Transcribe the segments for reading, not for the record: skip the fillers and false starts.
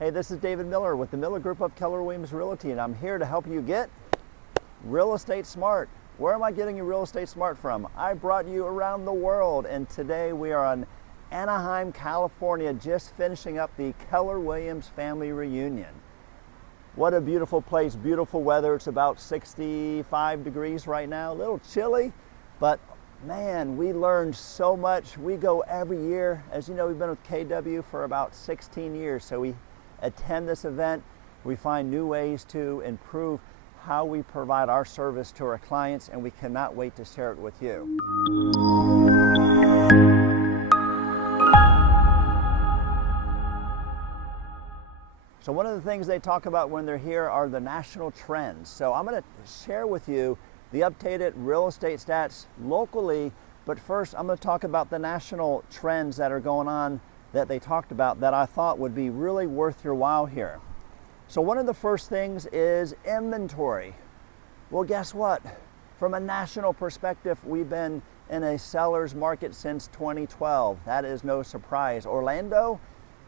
Hey, this is David Miller with the Miller Group of Keller Williams Realty, and I'm here to help you get real estate smart. Where am I getting you real estate smart from? I brought you around the world, and today we are on Anaheim, California, just finishing up the Keller Williams family reunion. What a beautiful place, beautiful weather. It's about 65 degrees right now, a little chilly, but man, we learned so much. We go every year. As you know, we've been with KW for about 16 years, so we attend this event. We find new ways to improve how we provide our service to our clients, and we cannot wait to share it with you. So one of the things they talk about when they're here are the national trends. So I'm going to share with you the updated real estate stats locally, but first I'm going to talk about the national trends that are going on that they talked about that I thought would be really worth your while here. So one of the first things is inventory. Well, guess what? From a national perspective, we've been in a seller's market since 2012. That is no surprise. Orlando,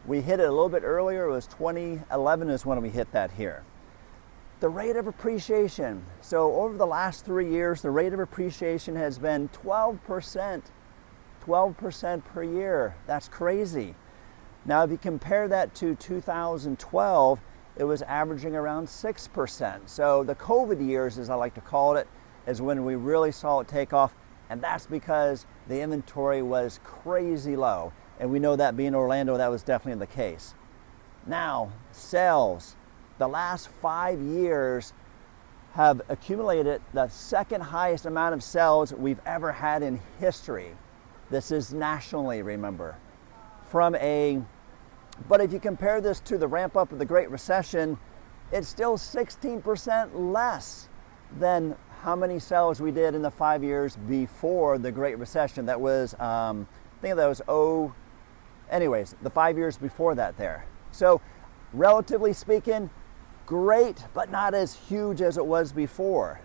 we hit it a little bit earlier. It was 2011 is when we hit that here. The rate of appreciation. So over the last 3 years, the rate of appreciation has been 12%. 12% per year. That's crazy. Now, if you compare that to 2012, it was averaging around 6%. So the COVID years, as I like to call it, is when we really saw it take off, and that's because the inventory was crazy low. And we know that being Orlando, that was definitely the case. Now, sales. The last 5 years have accumulated the second highest amount of sales we've ever had in history. This is nationally, remember. But if you compare this to the ramp up of the Great Recession, it's still 16% less than how many sales we did in the 5 years before the Great Recession. That was, I think that was the 5 years before that there. So relatively speaking, great, but not as huge as it was before.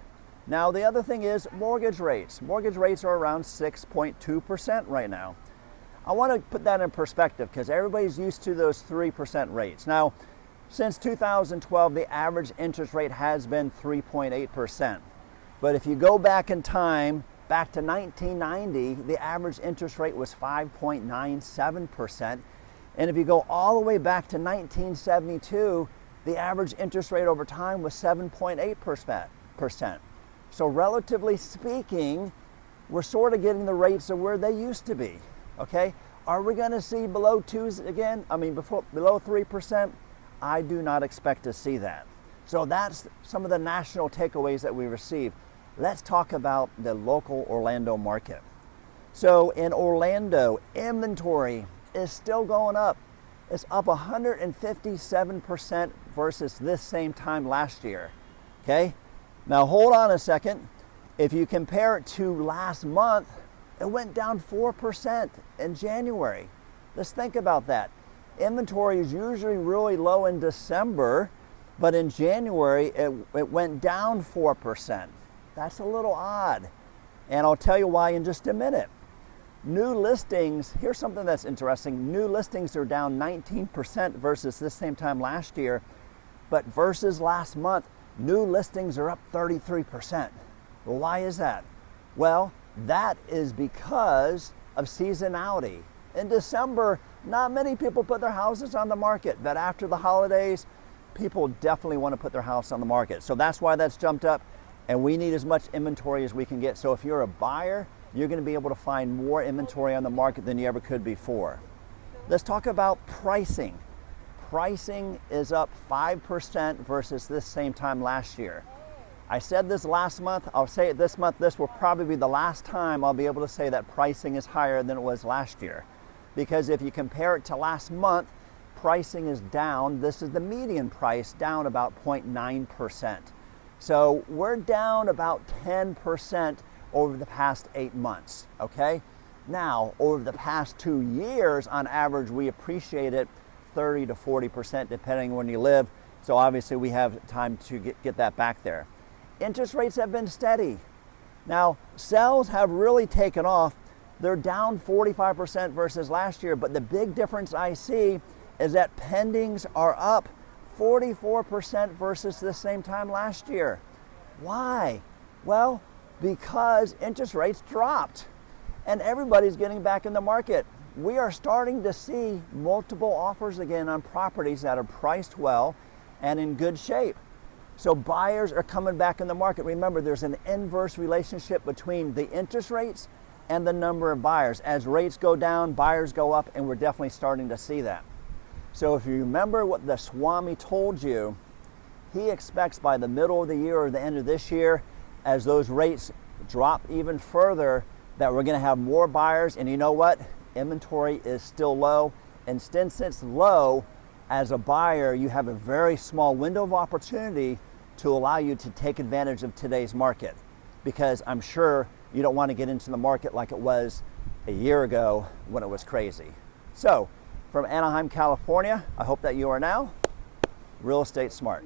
Now, the other thing is mortgage rates. Mortgage rates are around 6.2% right now. I want to put that in perspective because everybody's used to those 3% rates. Now, since 2012, the average interest rate has been 3.8%. But if you go back in time, back to 1990, the average interest rate was 5.97%. And if you go all the way back to 1972, the average interest rate over time was 7.8%. So relatively speaking, we're sort of getting the rates of where they used to be, okay? Are we gonna see below 2s again? Below 3%? I do not expect to see that. So that's some of the national takeaways that we received. Let's talk about the local Orlando market. So in Orlando, inventory is still going up. It's up 157% versus this same time last year, okay? Now hold on a second. If you compare it to last month, it went down 4% in January. Let's think about that. Inventory is usually really low in December, but in January it went down 4%. That's a little odd, and I'll tell you why in just a minute. New listings, here's something that's interesting. New listings are down 19% versus this same time last year, but versus last month, new listings are up 33%. Well, why is that? Well, that is because of seasonality. In December, not many people put their houses on the market, but after the holidays, people definitely want to put their house on the market. So that's why that's jumped up, and we need as much inventory as we can get. So if you're a buyer, you're going to be able to find more inventory on the market than you ever could before. Let's talk about pricing. Pricing is up 5% versus this same time last year. I said this last month, I'll say it this month. This will probably be the last time I'll be able to say that pricing is higher than it was last year. Because if you compare it to last month, pricing is down. This is the median price, down about 0.9%. So we're down about 10% over the past 8 months, okay? Now, over the past 2 years, on average, we appreciate it 30 to 40%, depending on when you live. So obviously we have time to get that back there. Interest rates have been steady. Now, sales have really taken off. They're down 45% versus last year, but the big difference I see is that pendings are up 44% versus the same time last year. Why? Well, because interest rates dropped and everybody's getting back in the market. We are starting to see multiple offers again on properties that are priced well and in good shape. So buyers are coming back in the market. Remember, there's an inverse relationship between the interest rates and the number of buyers. As rates go down, buyers go up, and we're definitely starting to see that. So if you remember what the Swami told you, he expects by the middle of the year or the end of this year, as those rates drop even further, that we're going to have more buyers. And you know what? Inventory is still low. And since it's low, as a buyer, you have a very small window of opportunity to allow you to take advantage of today's market, because I'm sure you don't want to get into the market like it was a year ago when it was crazy. So from Anaheim, California, I hope that you are now real estate smart.